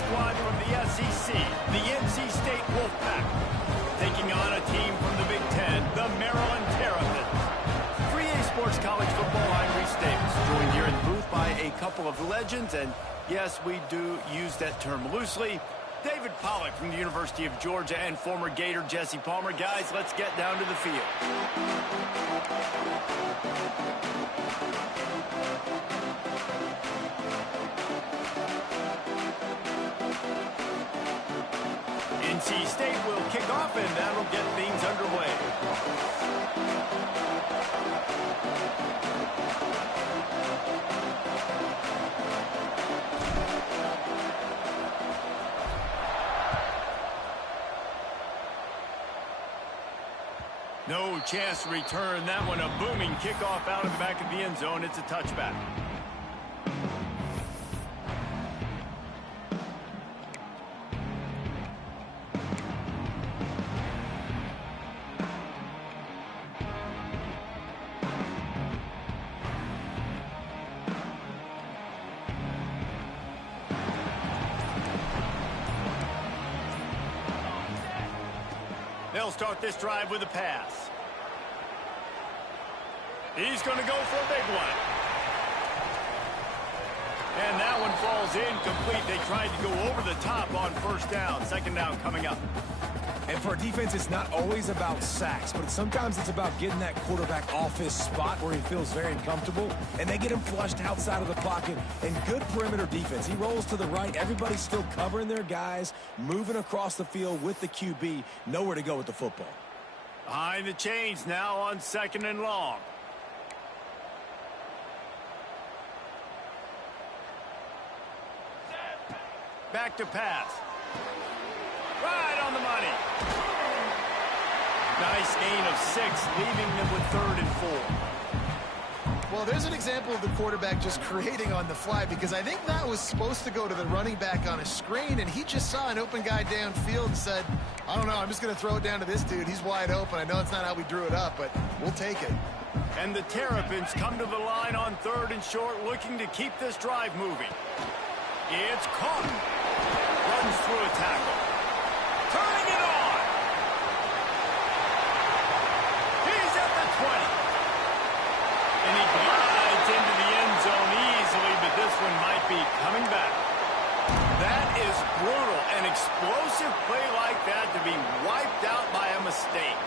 squad from the SEC, the NC State Wolfpack, taking on a team from the Big Ten, the Maryland Terrapins. 3A Sports College Football, I'm Reese Davis, joined here in the booth by a couple of legends, and yes, we do use that term loosely. David Pollack from the University of Georgia and former Gator Jesse Palmer. Guys, let's get down to the field. NC State will kick off, and that'll get things underway. No chance to return that one. A booming kickoff out of the back of the end zone. It's a touchback. They'll start this drive with a pass. He's going to go for a big one. And that one falls incomplete. They tried to go over the top on first down. Second down coming up. And for a defense, it's not always about sacks, but sometimes it's about getting that quarterback off his spot where he feels very uncomfortable, and they get him flushed outside of the pocket. And good perimeter defense. He rolls to the right. Everybody's still covering their guys, moving across the field with the QB. Nowhere to go with the football. Behind the chains now on 2nd and long. Back to pass. Right on the money. Nice gain of 6, leaving them with 3rd and 4. Well, there's an example of the quarterback just creating on the fly, because I think that was supposed to go to the running back on a screen, and he just saw an open guy downfield and said, I don't know, I'm just going to throw it down to this dude. He's wide open. I know it's not how we drew it up, but we'll take it. And the Terrapins come to the line on 3rd and short, looking to keep this drive moving. It's caught. Runs through a tackle. Turning it on. He's at the 20. And he glides into the end zone easily, but this one might be coming back. That is brutal. An explosive play like that to be wiped out by a mistake.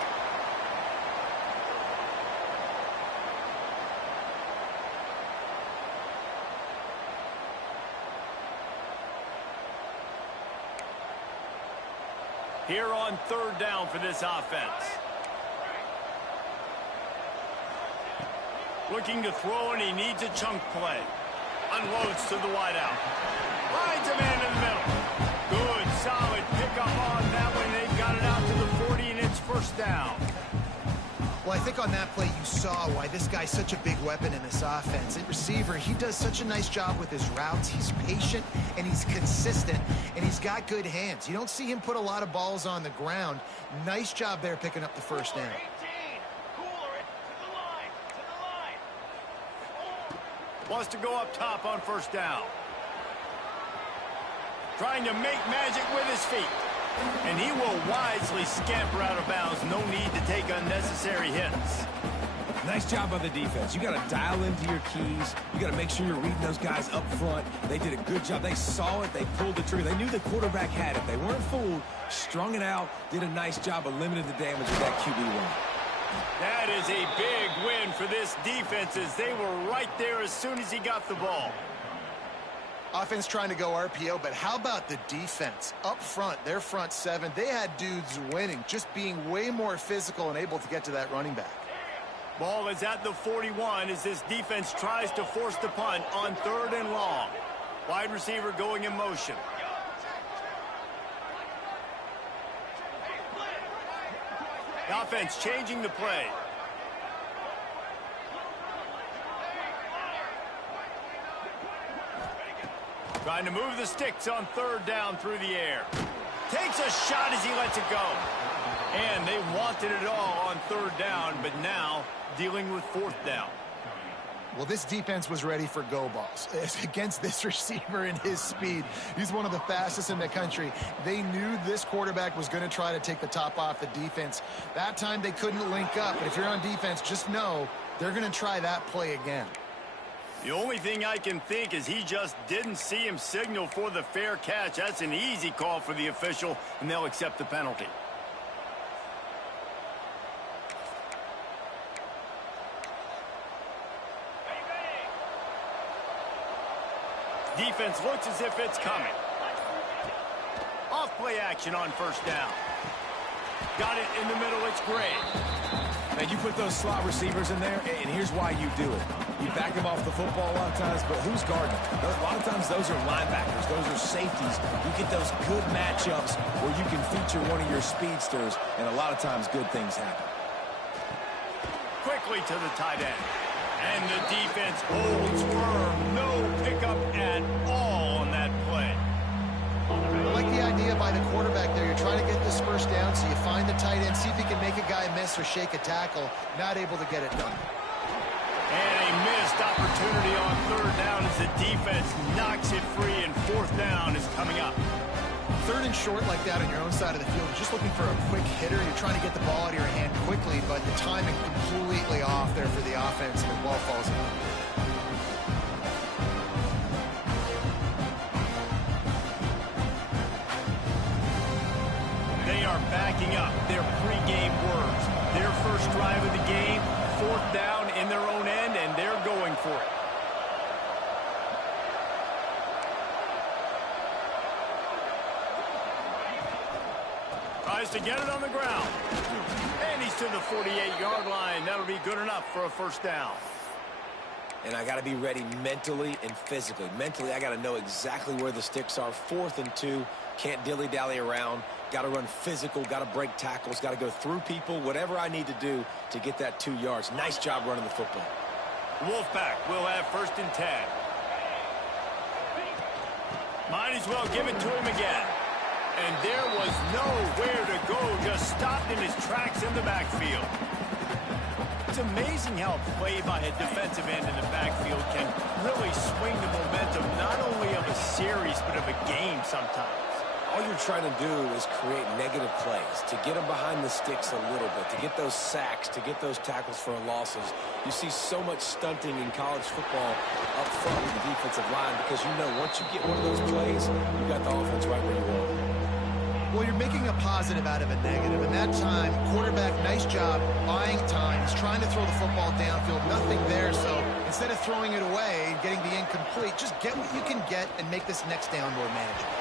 Here on 3rd down for this offense. Looking to throw, and he needs a chunk play. Unloads to the wideout. Finds a man in the middle. Good, solid pickup on that one. They've got it out to the 40, and it's 1st down. Well, I think on that play you saw why this guy's such a big weapon in this offense. At receiver, he does such a nice job with his routes. He's patient, and he's consistent, and he's got good hands. You don't see him put a lot of balls on the ground. Nice job there picking up the 1st down. Wants to go up top on 1st down. Trying to make magic with his feet. And he will wisely scamper out of bounds. No need to take unnecessary hits. Nice job by the defense. You got to dial into your keys. You got to make sure you're reading those guys up front. They did a good job. They saw it. They pulled the trigger. They knew the quarterback had it. They weren't fooled. Strung it out. Did a nice job of limiting the damage with that QB run. That is a big win for this defense, as they were right there as soon as he got the ball. Offense trying to go RPO, but how about the defense? Up front, their front 7, they had dudes winning, just being way more physical and able to get to that running back. Ball is at the 41 as this defense tries to force the punt on 3rd and long. Wide receiver going in motion. The offense changing the play. Trying to move the sticks on 3rd down through the air. Takes a shot as he lets it go. And they wanted it all on 3rd down, but now dealing with 4th down. Well, this defense was ready for go balls. Against this receiver and his speed, he's one of the fastest in the country. They knew this quarterback was going to try to take the top off the defense. That time they couldn't link up, but if you're on defense, just know they're going to try that play again. The only thing I can think is he just didn't see him signal for the fair catch. That's an easy call for the official, and they'll accept the penalty. Defense looks as if it's coming. Off play action on first down. Got it in the middle. It's great. Man, you put those slot receivers in there, and here's why you do it. You back them off the football a lot of times, but who's guarding them? A lot of times those are linebackers. Those are safeties. You get those good matchups where you can feature one of your speedsters, and a lot of times good things happen. Quickly to the tight end. And the defense holds firm. No pickup at all on that play. I like the idea by the quarterback there. You're trying to get this first down, so you find the tight end, see if he can make a guy miss or shake a tackle. Not able to get it done. And a missed opportunity on third down as the defense knocks it free, and fourth down is coming up. Third and short like that on your own side of the field, just looking for a quick hitter. You're trying to get the ball out of your hand quickly, but the timing completely off there for the offense, and the ball falls in. They are backing up their pregame words. Their first drive of the game, fourth down in their own end, and they're going for it. Tries to get it on the ground. And he's to the 48-yard line. That'll be good enough for a first down. And I got to be ready mentally and physically. Mentally, I got to know exactly where the sticks are. 4th and 2. Can't dilly-dally around. Got to run physical. Got to break tackles. Got to go through people. Whatever I need to do to get that 2 yards. Nice job running the football. Wolfpack will have 1st and 10. Might as well give it to him again. And there was nowhere to go, just stopped in his tracks in the backfield. It's amazing how a play by a defensive end in the backfield can really swing the momentum not only of a series, but of a game sometimes. All you're trying to do is create negative plays, to get them behind the sticks a little bit, to get those sacks, to get those tackles for losses. You see so much stunting in college football up front with the defensive line because you know once you get one of those plays, you got the offense right where you want it. Well, you're making a positive out of a negative. And that time, quarterback, nice job, buying time. He's trying to throw the football downfield. Nothing there, so instead of throwing it away and getting the incomplete, just get what you can get and make this next down more manageable.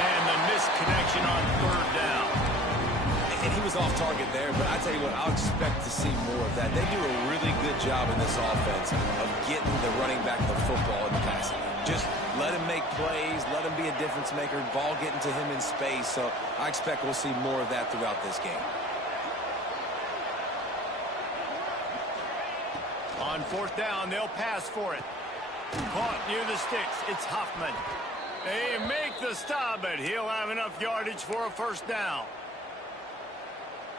And the missed connection on third down. And he was off target there, but I tell you what, I'll expect to see more of that. They do a really good job in this offense of getting the running back the football and passing. Just let him make plays, let him be a difference maker, ball getting to him in space. So I expect we'll see more of that throughout this game. On fourth down, they'll pass for it. Caught near the sticks. It's Huffman. They make the stop, but he'll have enough yardage for a first down.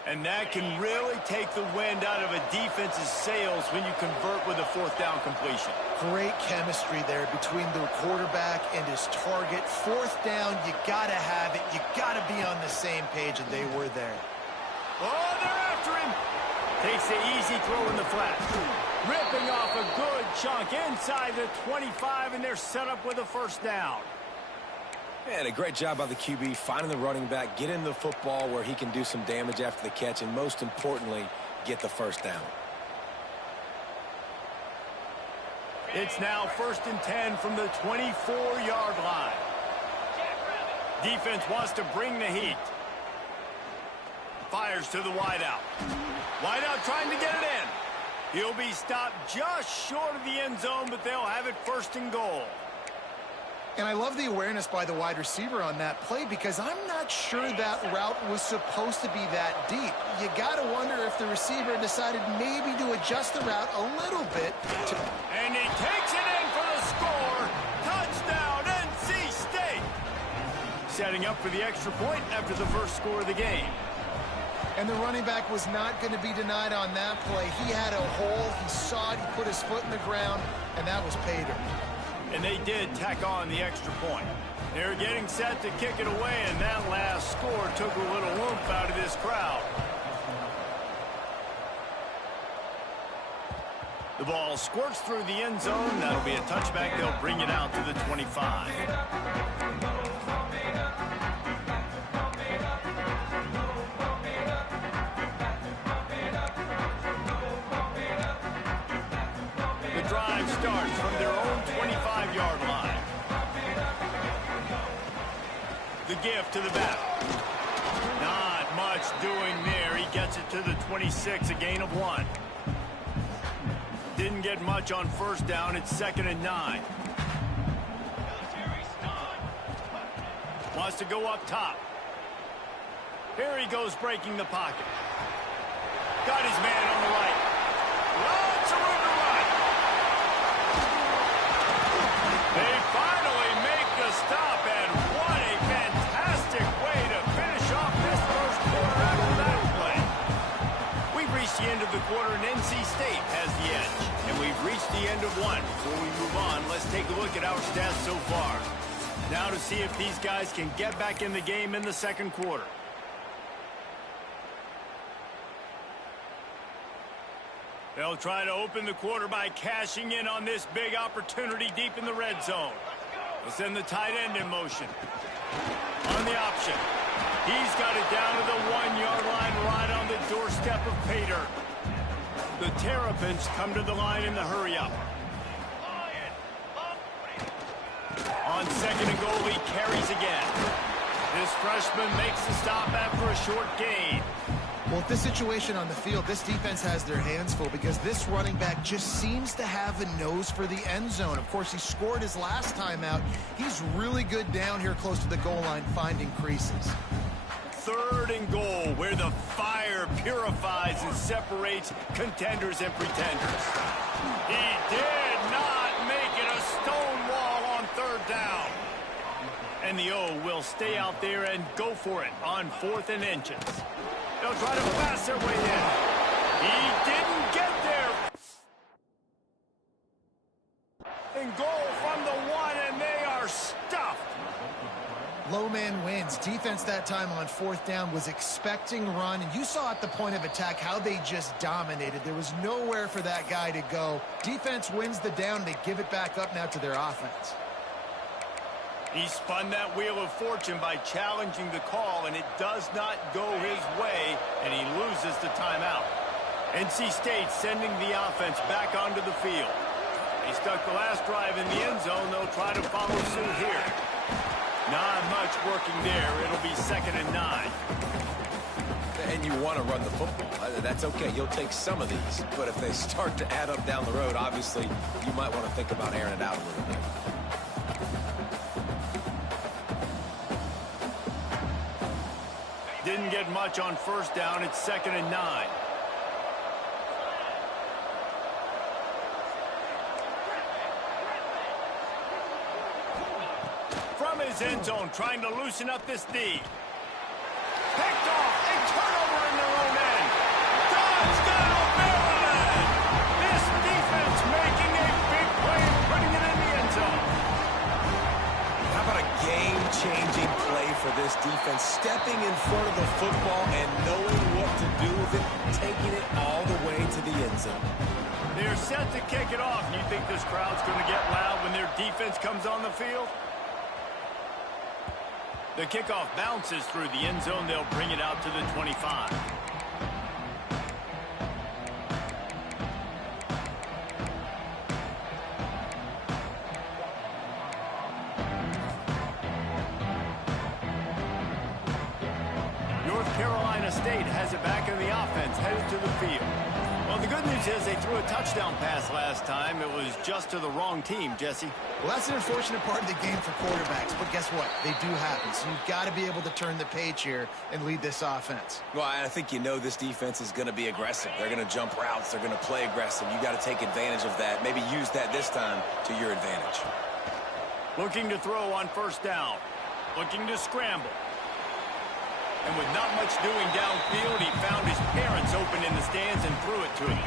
And that can really take the wind out of a defense's sails when you convert with a fourth down completion. Great chemistry there between the quarterback and his target. Fourth down, you got to have it. You got to be on the same page, and they were there. Oh, they're after him. Takes the easy throw in the flat. Ripping off a good chunk inside the 25, and they're set up with a first down. And a great job by the QB finding the running back, getting the football where he can do some damage after the catch, and most importantly, get the first down. It's now 1st and 10 from the 24-yard line. Defense wants to bring the heat. Fires to the wideout. Wideout trying to get it in. He'll be stopped just short of the end zone, but they'll have it 1st and goal. And I love the awareness by the wide receiver on that play because I'm not sure that route was supposed to be that deep. You got to wonder if the receiver decided maybe to adjust the route a little bit. And he takes it in for the score. Touchdown, NC State. Setting up for the extra point after the first score of the game. And the running back was not going to be denied on that play. He had a hole, he saw it, he put his foot in the ground, and that was pay dirt. And they did tack on the extra point. They're getting set to kick it away, and that last score took a little oomph out of this crowd. The ball squirts through the end zone. That'll be a touchback. They'll bring it out to the 25. The drive starts from their own 25-yard line. The give to the back. Not much doing there. He gets it to the 26, a gain of 1. Didn't get much on first down. It's 2nd and 9. Wants to go up top. Here he goes, breaking the pocket. Got his man on the right. Lots of room to run. They finally make the stop, and what a fantastic way to finish off this first quarter after that play. We've reached the end of the quarter, and NC State has the edge. And we've reached the end of one. Before we move on, let's take a look at our stats so far. Now to see if these guys can get back in the game in the second quarter. They'll try to open the quarter by cashing in on this big opportunity deep in the red zone. They'll send the tight end in motion. On the option. He's got it down to the 1-yard line right on the doorstep of pay dirt. The Terrapins come to the line in the hurry-up. On 2nd and goal, he carries again. This freshman makes the stop after a short gain. Well, with this situation on the field, this defense has their hands full because this running back just seems to have a nose for the end zone. Of course, he scored his last time out. He's really good down here close to the goal line, finding creases. 3rd and goal, where the fire purifies and separates contenders and pretenders. He did not make it a stone wall on 3rd down. And the O will stay out there and go for it on 4th and inches. They'll try to pass their way in. He didn't get there. And goal from the 1, and they are stuffed. Low man wins. Defense that time on 4th down was expecting run, and you saw at the point of attack how they just dominated. There was nowhere for that guy to go. Defense wins the down. They give it back up now to their offense. He spun that wheel of fortune by challenging the call, and it does not go his way, and he loses the timeout. NC State sending the offense back onto the field. They stuck the last drive in the end zone. They'll try to follow suit here. Not much working there. It'll be 2nd and 9. And you want to run the football. That's okay. You'll take some of these. But if they start to add up down the road, obviously, you might want to think about airing it out a little bit. Didn't get much on first down. It's 2nd and 9. From his end zone, trying to loosen up this D. Picked off. A turnover in their own end. Touchdown, Maryland! This defense making a big play and putting it in the end zone. How about a game-changing play for this defense? Stepping in front of the football and knowing what to do with it, taking it all the way to the end zone. They're set to kick it off. You think this crowd's going to get loud when their defense comes on the field? The kickoff bounces through the end zone. They'll bring it out to the 25. North Carolina State has it back in the offense, headed to the field. Well, the good news is they threw a touchdown pass last time. It was just to the wrong team, Jesse. Well, that's an unfortunate part of the game for quarterbacks, but guess what? They do happen, so you've got to be able to turn the page here and lead this offense. Well, I think you know this defense is going to be aggressive. They're going to jump routes. They're going to play aggressive. You got to take advantage of that. Maybe use that this time to your advantage. Looking to throw on first down. Looking to scramble. And with not much doing downfield, he found his parents open in the stands and threw it to him.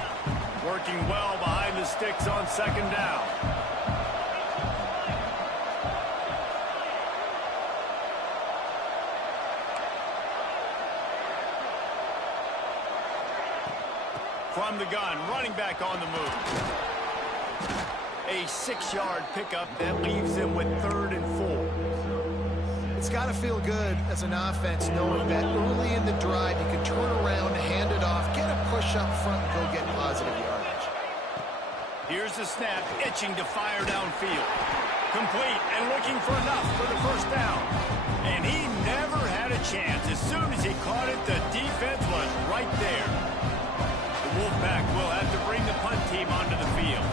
Working well behind the sticks on second down. From the gun, running back on the move. A 6-yard pickup that leaves them with 3rd and 4. It's got to feel good as an offense knowing that early in the drive you can turn around, hand it off, get a push up front, and go get positive yardage. Here's the snap, itching to fire downfield. Complete and looking for enough for the first down. And he never had a chance. As soon as he caught it, the defense was right there. The Wolfpack will have to bring the punt team onto the field.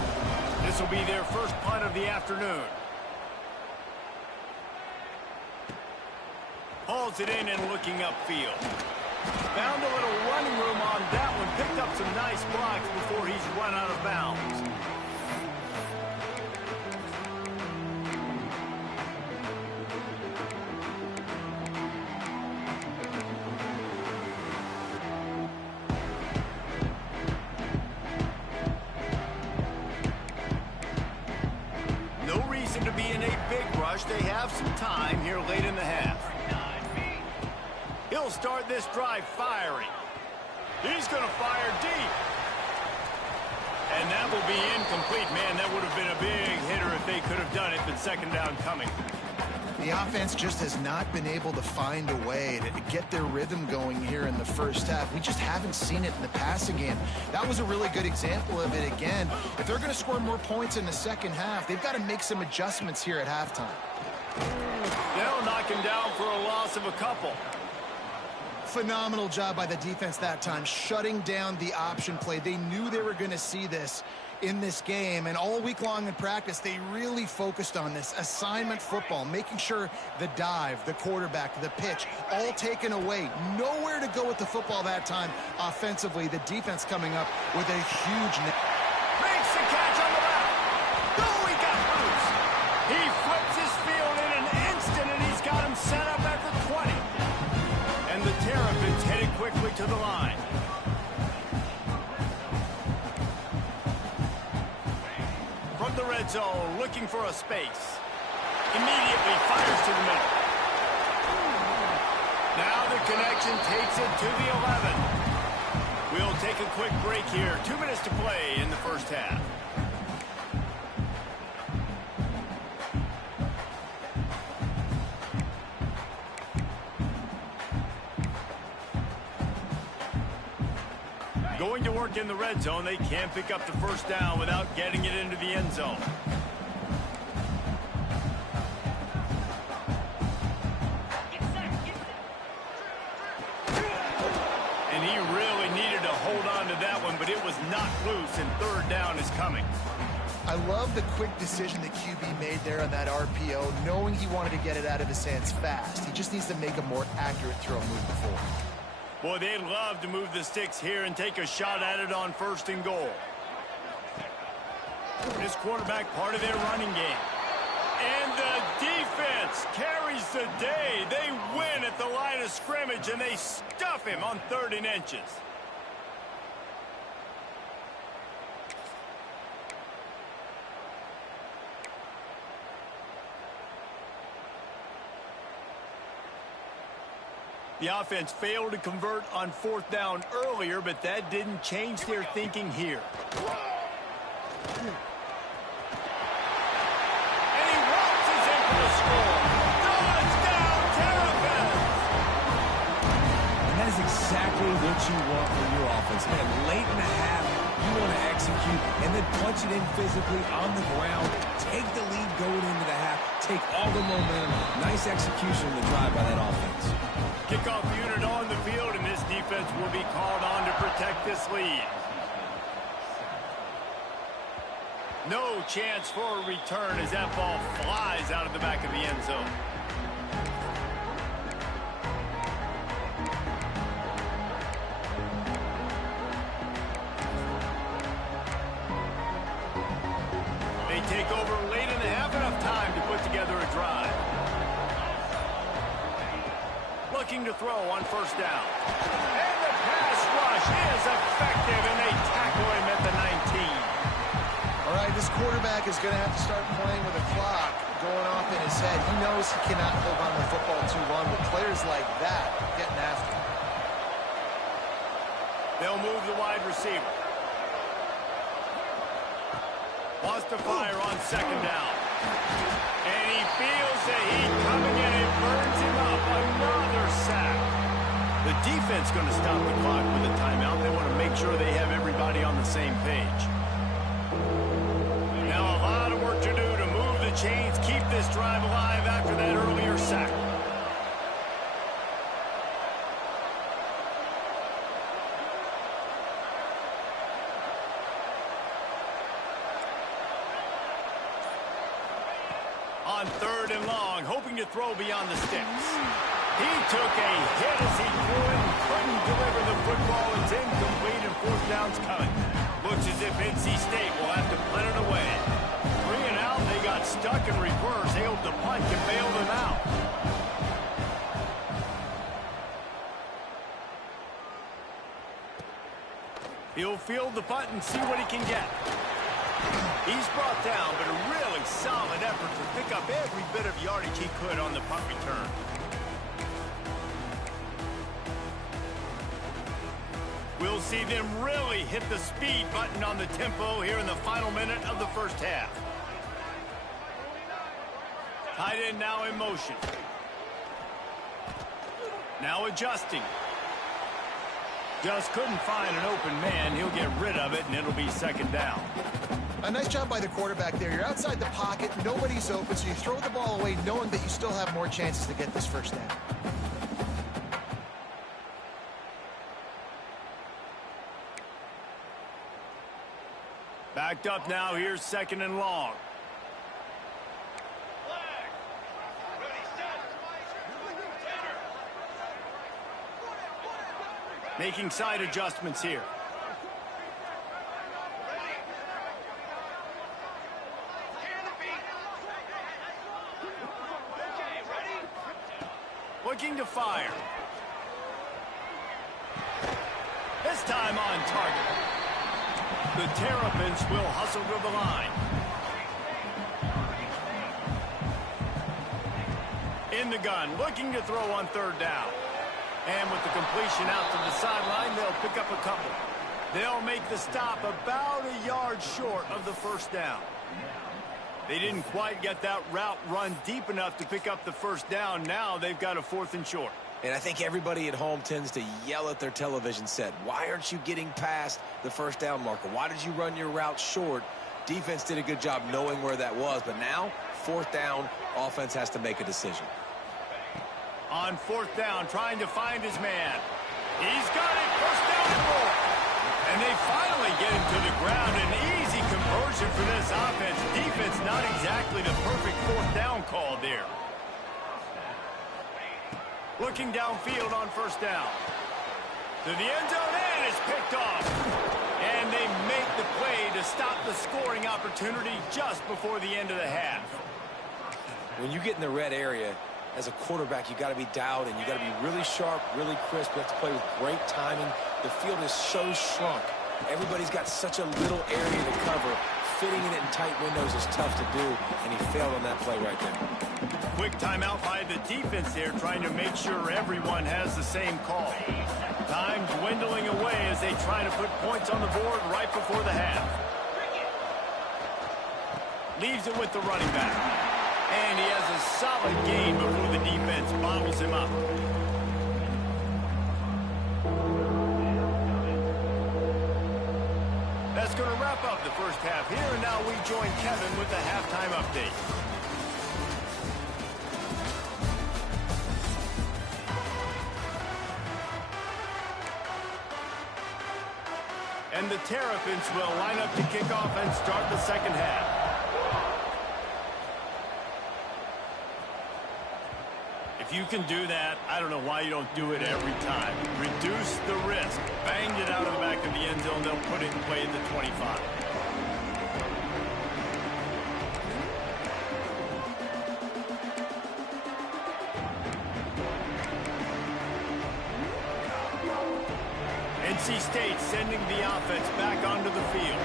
This will be their first punt of the afternoon. Hauls it in and looking upfield. Found a little running room on that one. Picked up some nice blocks before he's run out of bounds. No reason to be in a big rush. They have some time here late in the half. He'll start this drive firing. He's going to fire deep. And that will be incomplete. Man, that would have been a big hitter if they could have done it, but second down coming. The offense just has not been able to find a way to get their rhythm going here in the first half. We just haven't seen it in the passing game. That was a really good example of it again. If they're going to score more points in the second half, they've got to make some adjustments here at halftime. They'll knock him down for a loss of a couple. Phenomenal job by the defense that time, shutting down the option play. They knew they were going to see this in this game, and all week long in practice, they really focused on this assignment football, making sure the dive, the quarterback, the pitch, all taken away. Nowhere to go with the football that time offensively. The defense coming up with a huge... Makes the catch on the left. Oh, he got loose. He flips his field in an instant, and he's got him set up at the 20. And the Terrapins headed quickly to the line. From the red zone, looking for a space. Immediately fires to the middle. Now the connection takes it to the 11. We'll take a quick break here. 2 minutes to play in the first half. Going to work in the red zone, they can't pick up the first down without getting it into the end zone. And he really needed to hold on to that one, but it was not loose, and third down is coming. I love the quick decision the QB made there on that RPO, knowing he wanted to get it out of his hands fast. He just needs to make a more accurate throw moving forward. Boy, they'd love to move the sticks here and take a shot at it on 1st and goal. This quarterback part of their running game. And the defense carries the day. They win at the line of scrimmage, and they stuff him on 3rd and inches. The offense failed to convert on 4th down earlier, but that didn't change their thinking here. And he waltzes in for the score. Touchdown, Terrapins! And that is exactly what you want from your offense. Man, late in the half, you want to execute and then punch it in physically on the ground. Take the lead going into the half. Take all the momentum. Nice execution of the drive by that offense. Kickoff unit on the field, and this defense will be called on to protect this lead. No chance for a return as that ball flies out of the back of the end zone. They take over late in the half, enough time to put together a drive. looking to throw on first down. And the pass rush is effective, and they tackle him at the 19. All right, this quarterback is going to have to start playing with a clock going off in his head. He knows he cannot hold on to the football too long with players like that getting after him. They'll move the wide receiver. Wants to fire on second down. And he feels the heat coming in and burns him up. Another sack. The defense going to stop the clock with a timeout. They want to make sure they have everybody on the same page. Now a lot of work to do to move the chains, keep this drive alive after that earlier sack. On third and long, hoping to throw beyond the sticks. He took a hit as he threw it and couldn't deliver the football. It's incomplete and fourth down's coming. Looks as if NC State will have to punt it away. 3 and out, they got stuck in reverse. They hope the punt can bail them out. He'll field the punt and see what he can get. He's brought down, but a really solid effort to pick up every bit of yardage he could on the punt return. We'll see them really hit the speed button on the tempo here in the final minute of the first half. Tight end now in motion. Now adjusting. Just couldn't find an open man. He'll get rid of it, and it'll be second down. A nice job by the quarterback there. You're outside the pocket, nobody's open, so you throw the ball away knowing that you still have more chances to get this first down. Backed up now, here's second and long. Making side adjustments here. Looking to fire. This time on target. The Terrapins will hustle to the line. In the gun, looking to throw on third down. And with the completion out to the sideline, they'll pick up a couple. They'll make the stop about a yard short of the first down. They didn't quite get that route run deep enough to pick up the first down. Now they've got a fourth and short. And I think everybody at home tends to yell at their television set. Why aren't you getting past the first down marker? Why did you run your route short? Defense did a good job knowing where that was. But now, fourth down, offense has to make a decision. On fourth down, trying to find his man. He's got it, first down and more. And they finally get him to the ground. An easy conversion for this offense. Defense not exactly the perfect fourth down call there. Looking downfield on first down. To the end zone, and it's picked off. And they make the play to stop the scoring opportunity just before the end of the half. When you get in the red area, as a quarterback, you got to be dialed in. You got to be really sharp, really crisp. You have to play with great timing. The field is so shrunk. Everybody's got such a little area to cover. Fitting it in tight windows is tough to do, and he failed on that play right there. Quick timeout by the defense there, trying to make sure everyone has the same call. Time dwindling away as they try to put points on the board right before the half. Leaves it with the running back. And he has a solid gain before the defense bottles him up. That's going to wrap up the first half here, and now we join Kevin with the halftime update. And the Terrapins will line up to kick off and start the second half. If you can do that, I don't know why you don't do it every time. Reduce the risk. Banged it out of the back of the end zone. They'll put it in play at the 25. NC State sending the offense back onto the field.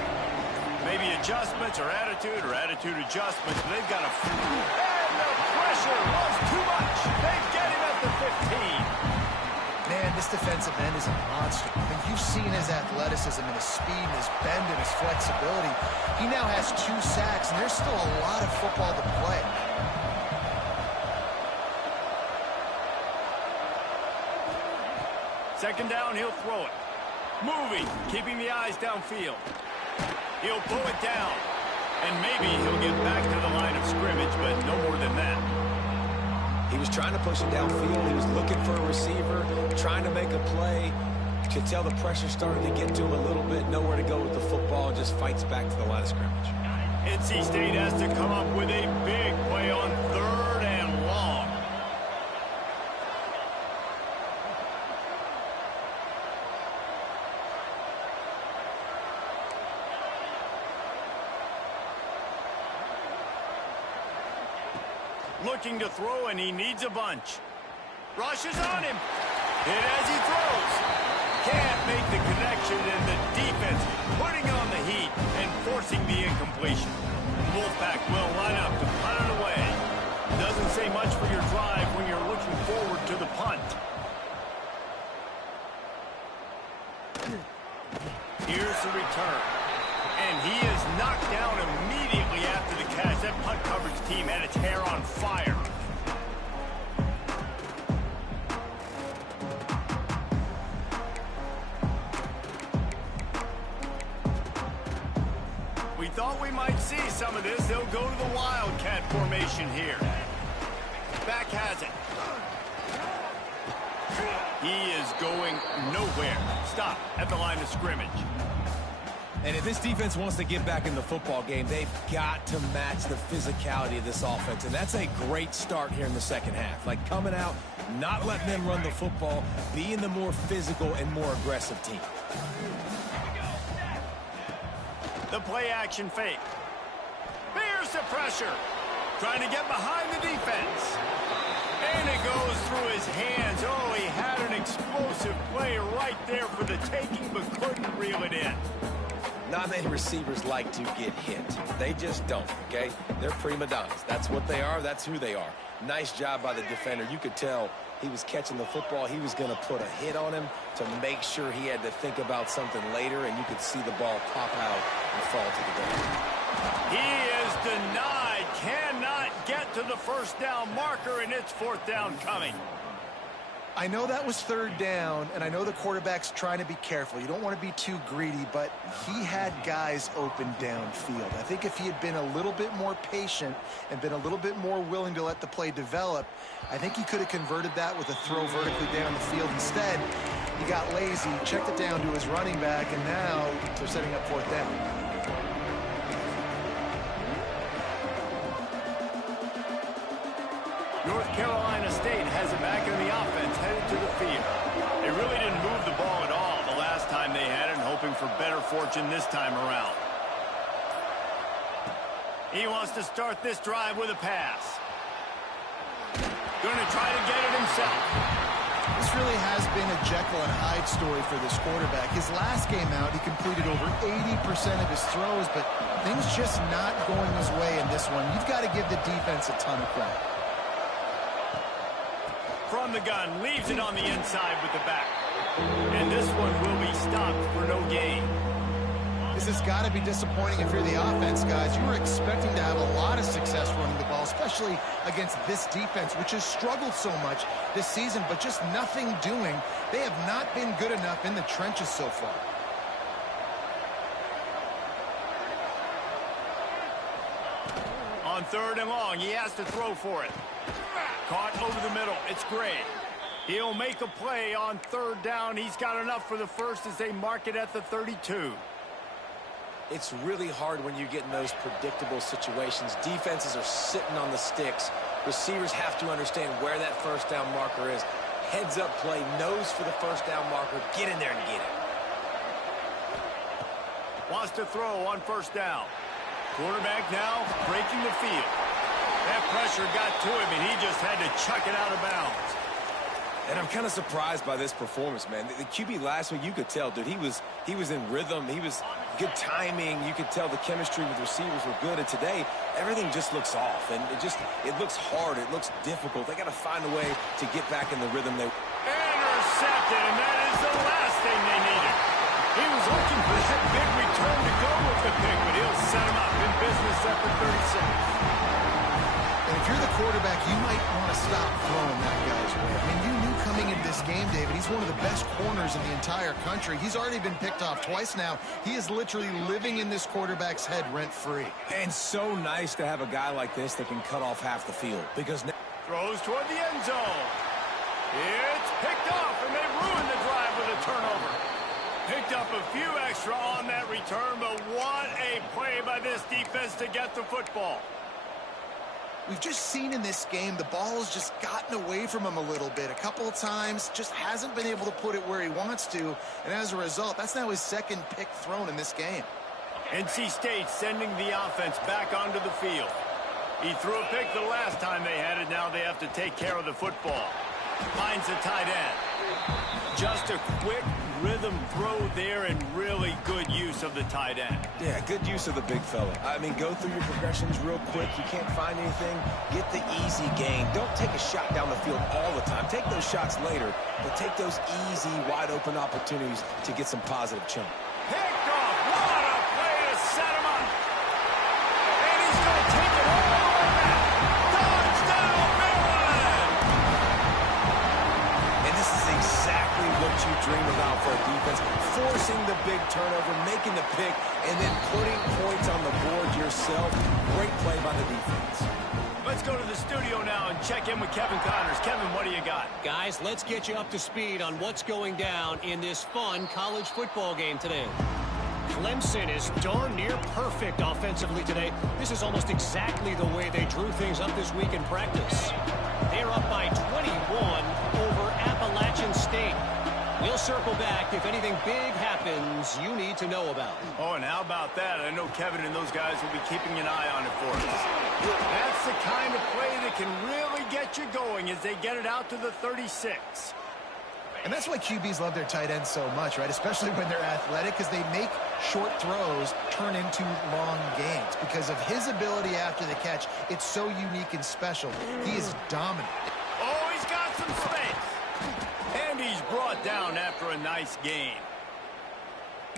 Maybe adjustments or attitude adjustments. They've got a... And the pressure was too much. They get him at the 15. Man, this defensive end is a monster. I mean, you've seen his athleticism and his speed and his bend and his flexibility. He now has 2 sacks, and there's still a lot of football to play. Second down, he'll throw it. Moving, keeping the eyes downfield. He'll pull it down. And maybe he'll get back to the line of scrimmage, but no more than that. He was trying to push it downfield. He was looking for a receiver, trying to make a play. You could tell the pressure started to get to him a little bit. Nowhere to go with the football, just fights back to the line of scrimmage. NC State has to come up with a big play on 3rd and long. Looking to throw, and he needs a bunch. Rushes on him. Hit as he throws. Can't make the connection, and the defense putting on the heat and forcing the incompletion. Wolfpack will line up to punt it away. Doesn't say much for your drive when you're looking forward to the punt. Here's the return. And he is knocked down immediately after the catch. That punt coverage team had its hair on fire. We thought we might see some of this. They'll go to the Wildcat formation here. Back has it. He is going nowhere. Stop at the line of scrimmage. And if this defense wants to get back in the football game, they've got to match the physicality of this offense. And that's a great start here in the second half. Like coming out, not letting them run the football, being the more physical and more aggressive team. The play action fake. Here's the pressure. Trying to get behind the defense. And it goes through his hands. Oh, he had an explosive play right there for the taking, but couldn't reel it in. Not many receivers like to get hit. They just don't, okay? They're prima donnas. That's what they are. That's who they are. Nice job by the defender. You could tell he was catching the football. He was going to put a hit on him to make sure he had to think about something later, and you could see the ball pop out and fall to the ground. He is denied. Cannot get to the first down marker, and it's 4th down coming. I know that was 3rd down, and I know the quarterback's trying to be careful. You don't want to be too greedy, but he had guys open downfield. I think if he had been a little bit more patient and been a little bit more willing to let the play develop, I think he could have converted that with a throw vertically down the field. Instead, he got lazy, checked it down to his running back, and now they're setting up 4th down. North Carolina State has it back in the offense, headed to the field. They really didn't move the ball at all the last time they had it, hoping for better fortune this time around. He wants to start this drive with a pass. Going to try to get it himself. This really has been a Jekyll and Hyde story for this quarterback. His last game out, he completed over 80% of his throws, but things just not going his way in this one. You've got to give the defense a ton of credit. From the gun, leaves it on the inside with the back. And this one will be stopped for no gain. This has got to be disappointing if you're the offense, guys. You were expecting to have a lot of success running the ball, especially against this defense, which has struggled so much this season, but just nothing doing. They have not been good enough in the trenches so far. On 3rd and long, he has to throw for it. Caught over the middle. It's Gray. He'll make a play on 3rd down. He's got enough for the first as they mark it at the 32. It's really hard when you get in those predictable situations. Defenses are sitting on the sticks. Receivers have to understand where that 1st down marker is. Heads up play, nose for the 1st down marker. Get in there and get it. Wants to throw on 1st down. Quarterback now breaking the field. That pressure got to him, and he just had to chuck it out of bounds. And I'm kind of surprised by this performance, man. The QB last week, you could tell, dude, he was in rhythm. He was good timing. You could tell the chemistry with receivers were good. And today, everything just looks off. And it looks hard. It looks difficult. They got to find a way to get back in the rhythm. Intercepted, and that is the last thing they needed. He was looking for that big return to go with the pick, but he'll set him up in business at the 36. And if you're the quarterback, you might want to stop throwing that guy's way. I mean, you knew coming into this game, David, he's one of the best corners in the entire country. He's already been picked off twice now. He is literally living in this quarterback's head rent-free. And so nice to have a guy like this that can cut off half the field. Because throws toward the end zone. It's picked off, and they ruined the drive with a turnover. Picked up a few extra on that return, but what a play by this defense to get the football. We've just seen in this game the ball has just gotten away from him a little bit. A couple of times, just hasn't been able to put it where he wants to. And as a result, that's now his second pick thrown in this game. NC State sending the offense back onto the field. He threw a pick the last time they had it. Now they have to take care of the football. Finds the tight end. Just a quick rhythm throw there and really good use of the tight end. Yeah, good use of the big fella. I mean, go through your progressions real quick. You can't find anything. Get the easy gain. Don't take a shot down the field all the time. Take those shots later, but take those easy, wide-open opportunities to get some positive chunk. Picked off. What a play to set him up. And he's going to take it all the way back. Touchdown, Maryland! And this is exactly what you dream about for a defense. Forcing the big turnover, making the pick, and then putting points on the board yourself. Great play by the defense. Let's go to the studio now and check in with Kevin Connors. Kevin, what do you got? Guys, let's get you up to speed on what's going down in this fun college football game today. Clemson is darn near perfect offensively today. This is almost exactly the way they drew things up this week in practice. They're up by 21 over Appalachian State. We'll circle back if anything big happens you need to know about. Oh, and how about that? I know Kevin and those guys will be keeping an eye on it for us. That's the kind of play that can really get you going as they get it out to the 36. And that's why QBs love their tight ends so much, right? Especially when they're athletic, because they make short throws turn into long gains. Because of his ability after the catch, it's so unique and special. He is dominant. Oh, he's got some space. And he's brought down after a nice gain.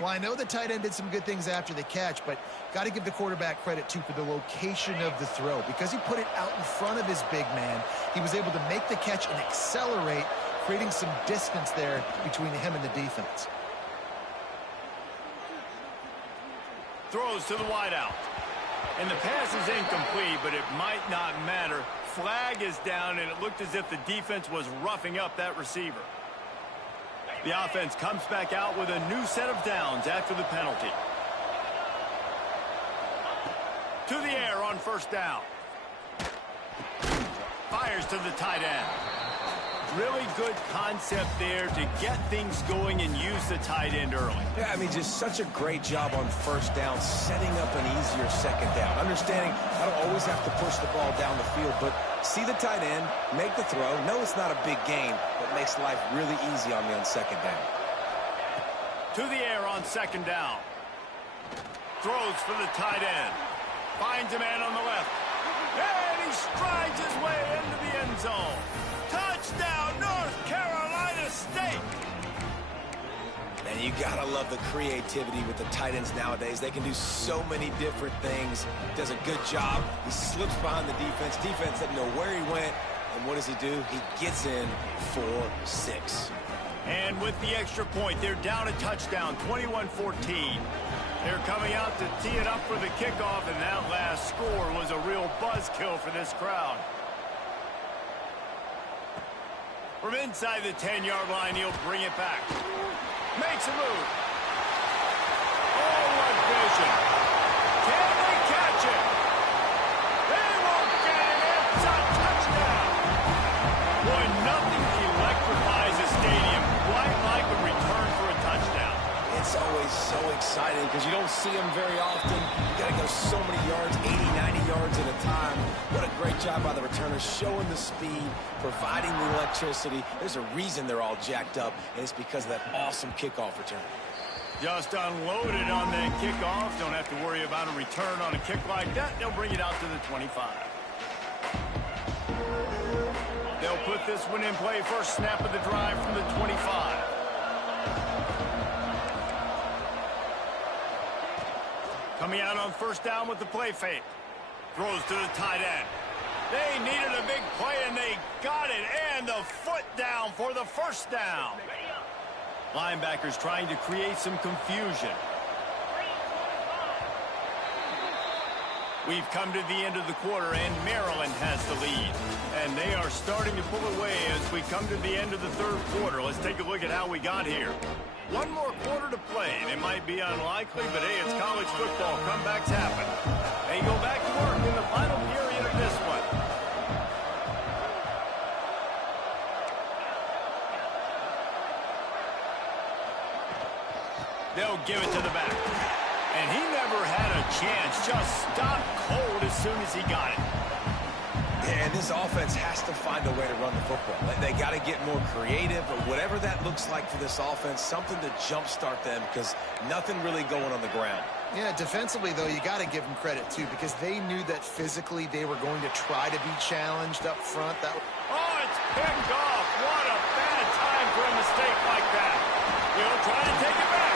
Well, I know the tight end did some good things after the catch, but got to give the quarterback credit, too, for the location of the throw. Because he put it out in front of his big man, he was able to make the catch and accelerate, creating some distance there between him and the defense. Throws to the wideout. And the pass is incomplete, but it might not matter. Flag is down, and it looked as if the defense was roughing up that receiver. The offense comes back out with a new set of downs after the penalty. To the air on first down. Fires to the tight end. Really good concept there to get things going and use the tight end early. Yeah, I mean, just such a great job on first down, setting up an easier second down. Understanding I don't always have to push the ball down the field, but see the tight end, make the throw. No, it's not a big gain, but makes life really easy on me on second down. To the air on second down. Throws for the tight end. Finds a man on the left. And he strides his way into the end zone. Touchdown, North Carolina State! And you gotta love the creativity with the tight ends nowadays. They can do so many different things. Does a good job. He slips behind the defense. Defense doesn't know where he went. And what does he do? He gets in for 6. And with the extra point, they're down a touchdown, 21-14. They're coming out to tee it up for the kickoff, and that last score was a real buzzkill for this crowd. From inside the 10-yard line, he'll bring it back. Makes a move. Oh, what vision. Can they catch it? They won't get it. It's a touchdown. Boy, nothing electrifies a stadium quite like a return for a touchdown. It's always so exciting because you don't see them very often. got to go so many yards, 80, 90 yards at a time. What a great job by the returners, showing the speed, providing the electricity. There's a reason they're all jacked up, and it's because of that awesome kickoff return. Just unloaded on that kickoff. Don't have to worry about a return on a kick like that. They'll bring it out to the 25. They'll put this one in play. First snap of the drive from the 25. Coming out on first down with the play fake. Throws to the tight end. They needed a big play, and they got it. And the foot down for the first down. Linebackers trying to create some confusion. We've come to the end of the quarter, and Maryland has the lead. And they are starting to pull away as we come to the end of the third quarter. Let's take a look at how we got here. One more quarter to play, and it might be unlikely, but hey, it's college football. Comebacks happen. They go back to work in the final period of this one. They'll give it to the back. And he never had a chance. Just stopped cold as soon as he got it. And this offense has to find a way to run the football. They got to get more creative, or whatever that looks like for this offense, something to jumpstart them, because nothing really going on the ground. Yeah, defensively, though, you got to give them credit, too, because they knew that physically they were going to try to be challenged up front. Oh, it's picked off. What a bad time for a mistake like that. He'll try to take it back.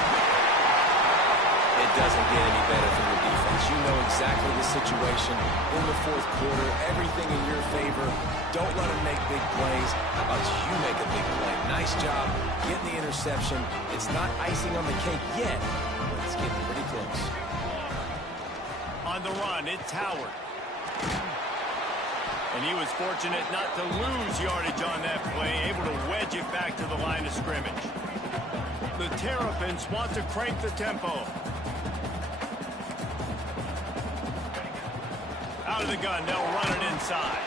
It doesn't get any better from your defense. You know exactly the situation in the fourth quarter. Everything in your favor. Don't let them make big plays. How about you make a big play? Nice job getting the interception. It's not icing on the cake yet, but it's getting pretty close. On the run, it's Howard. And he was fortunate not to lose yardage on that play, able to wedge it back to the line of scrimmage. The Terrapins want to crank the tempo. Out of the gun, they'll run it inside.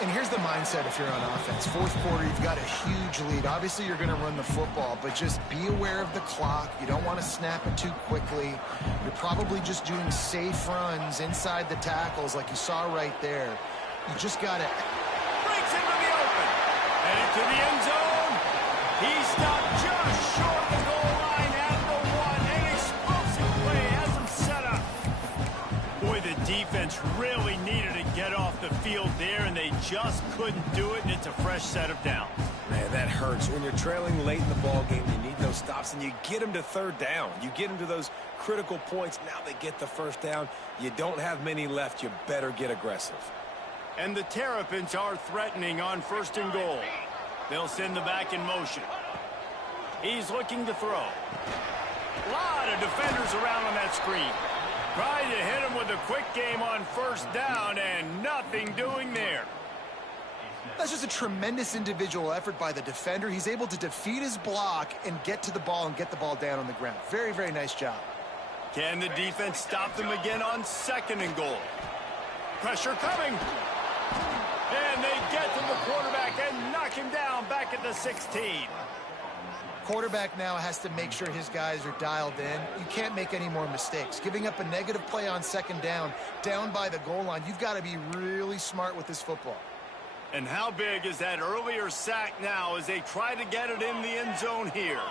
And here's the mindset if you're on offense. Fourth quarter, you've got a huge lead. Obviously, you're going to run the football, but just be aware of the clock. You don't want to snap it too quickly. You're probably just doing safe runs inside the tackles like you saw right there. You just got to... Breaks into the open. Headed to the end zone. He stopped just short of the goal line at the one. An explosive play has him set up. Boy, the defense really needed to get off the field there, and they just couldn't do it, and it's a fresh set of downs. Man, that hurts. When you're trailing late in the ball game, you need those stops, and you get them to third down. You get them to those critical points. Now they get the first down. You don't have many left. You better get aggressive. And the Terrapins are threatening on first and goal. They'll send the back in motion. He's looking to throw. A lot of defenders around on that screen. Trying to hit him with a quick game on first down, and nothing doing there. That's just a tremendous individual effort by the defender. He's able to defeat his block and get to the ball and get the ball down on the ground. Very, very nice job. Can the defense stop them again on second and goal? Pressure coming. And they get to the quarterback and knock him down back at the 16. Quarterback now has to make sure his guys are dialed in. You can't make any more mistakes. Giving up a negative play on second down by the goal line, you've got to be really smart with this football. And how big is that earlier sack now as they try to get it in the end zone here?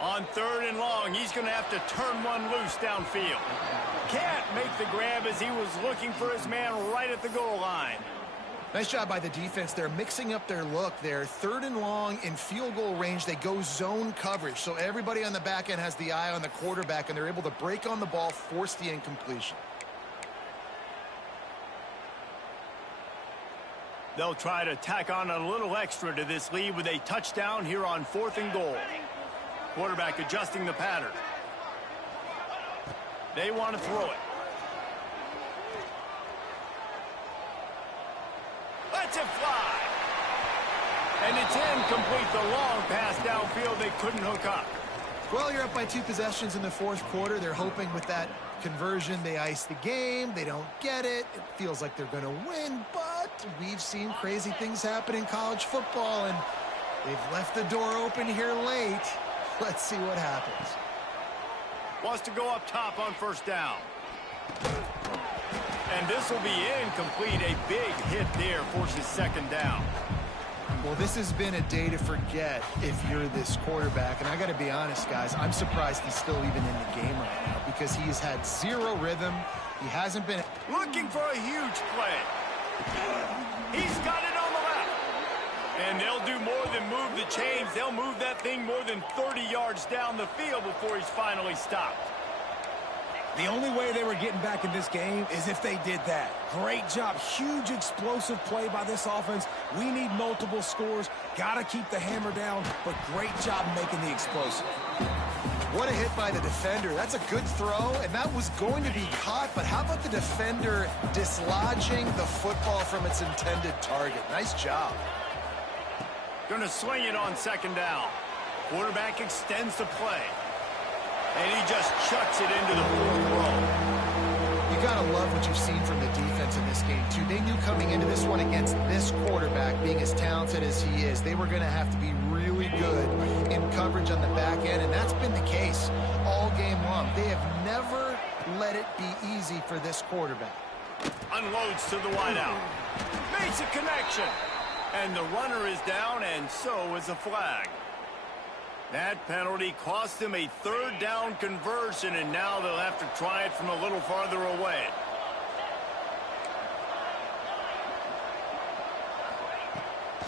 On third and long, he's going to have to turn one loose downfield. Can't make the grab as he was looking for his man right at the goal line. Nice job by the defense. They're mixing up their look there. Third and long in field goal range. They go zone coverage. So everybody on the back end has the eye on the quarterback, and they're able to break on the ball, force the incompletion. They'll try to tack on a little extra to this lead with a touchdown here on fourth and goal. Quarterback adjusting the pattern. They want to throw it. Lets it fly. And it's incomplete. The long pass downfield they couldn't hook up. Well, you're up by 2 possessions in the fourth quarter. They're hoping with that conversion they ice the game. They don't get it. It feels like they're going to win, but we've seen crazy things happen in college football, and they've left the door open here late. Let's see what happens. Wants to go up top on first down. And this will be incomplete. A big hit there forces second down. Well, this has been a day to forget if you're this quarterback. And I got to be honest, guys, I'm surprised he's still even in the game right now because he has had zero rhythm. He hasn't been looking for a huge play. He's got it on the left. And they'll do more than move the chains. They'll move that thing more than 30 yards down the field before he's finally stopped. The only way they were getting back in this game is if they did that. Great job. Huge explosive play by this offense. We need multiple scores. Got to keep the hammer down, but great job making the explosive. What a hit by the defender. That's a good throw, and that was going to be caught, but how about the defender dislodging the football from its intended target? Nice job. Going to swing it on second down. Quarterback extends the play. And he just chucks it into the fourth row. You got to love what you've seen from the defense in this game, too. They knew coming into this one against this quarterback, being as talented as he is, they were going to have to be really good in coverage on the back end, and that's been the case all game long. They have never let it be easy for this quarterback. Unloads to the wideout. Makes a connection. And the runner is down, and so is a flag. That penalty cost them a third down conversion, and now they'll have to try it from a little farther away.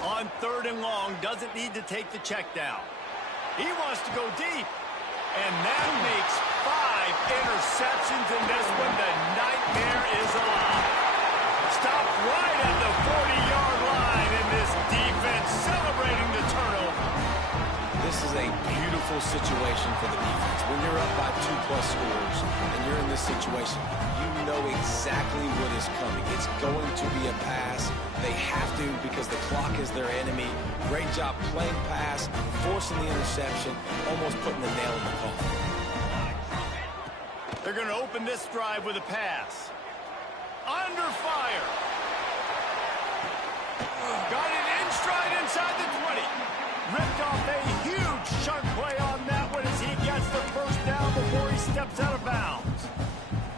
On third and long, doesn't need to take the check down. He wants to go deep. And that makes 5 interceptions in this one. The nightmare is alive. Stopped right at the 40-yard line, and this defense celebrating the turnover. This is a beautiful situation for the defense. When you're up by 2+ scores and you're in this situation, you know exactly what is coming. It's going to be a pass. They have to because the clock is their enemy. Great job playing pass, forcing the interception, almost putting the nail in the coffin. They're going to open this drive with a pass. Under fire. Got it in stride inside the 20. Ripped off a huge chunk play on that one as he gets the first down before he steps out of bounds.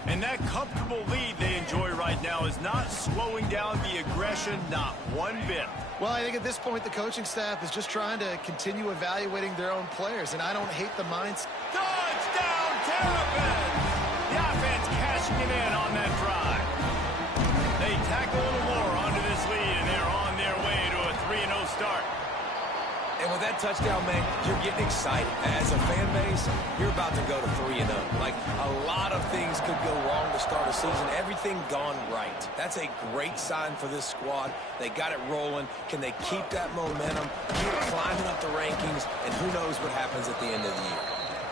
And that comfortable lead they enjoy right now is not slowing down the aggression, not one bit. Well, I think at this point the coaching staff is just trying to continue evaluating their own players, and I don't hate the mindset. Touchdown, Terrapins! The offense cashing it in on that drive. They tack a little more onto this lead, and they're on their way to a 3-0 start. And with that touchdown, man, you're getting excited. As a fan base, you're about to go to 3-0. Like, a lot of things could go wrong to start a season. Everything gone right. That's a great sign for this squad. They got it rolling. Can they keep that momentum, keep climbing up the rankings, and who knows what happens at the end of the year.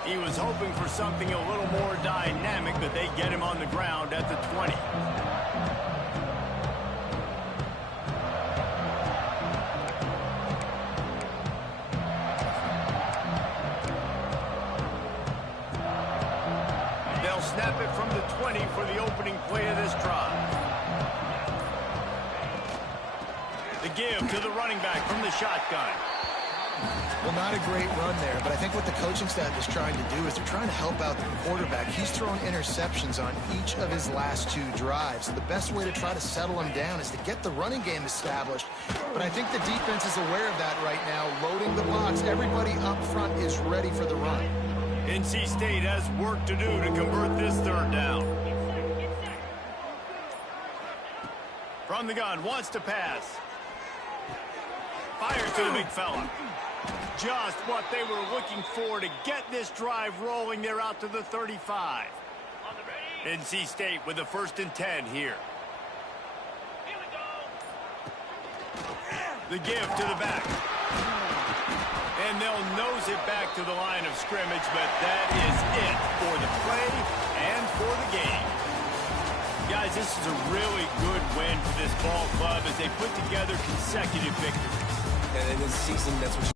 He was hoping for something a little more dynamic, but they get him on the ground at the 20. Snap it from the 20 for the opening play of this drive. The give to the running back from the shotgun. Well, not a great run there, but I think what the coaching staff is trying to do is they're trying to help out the quarterback. He's thrown interceptions on each of his last 2 drives. So the best way to try to settle him down is to get the running game established. But I think the defense is aware of that right now, loading the box. Everybody up front is ready for the run. NC State has work to do to convert this third down. From the gun, wants to pass. Fires to the big fella. Just what they were looking for to get this drive rolling. They're out to the 35. NC State with a 1st and 10 here. The give to the back. And they'll nose it back to the line of scrimmage, but that is it for the play and for the game. Guys, this is a really good win for this ball club as they put together consecutive victories. And in this season, that's what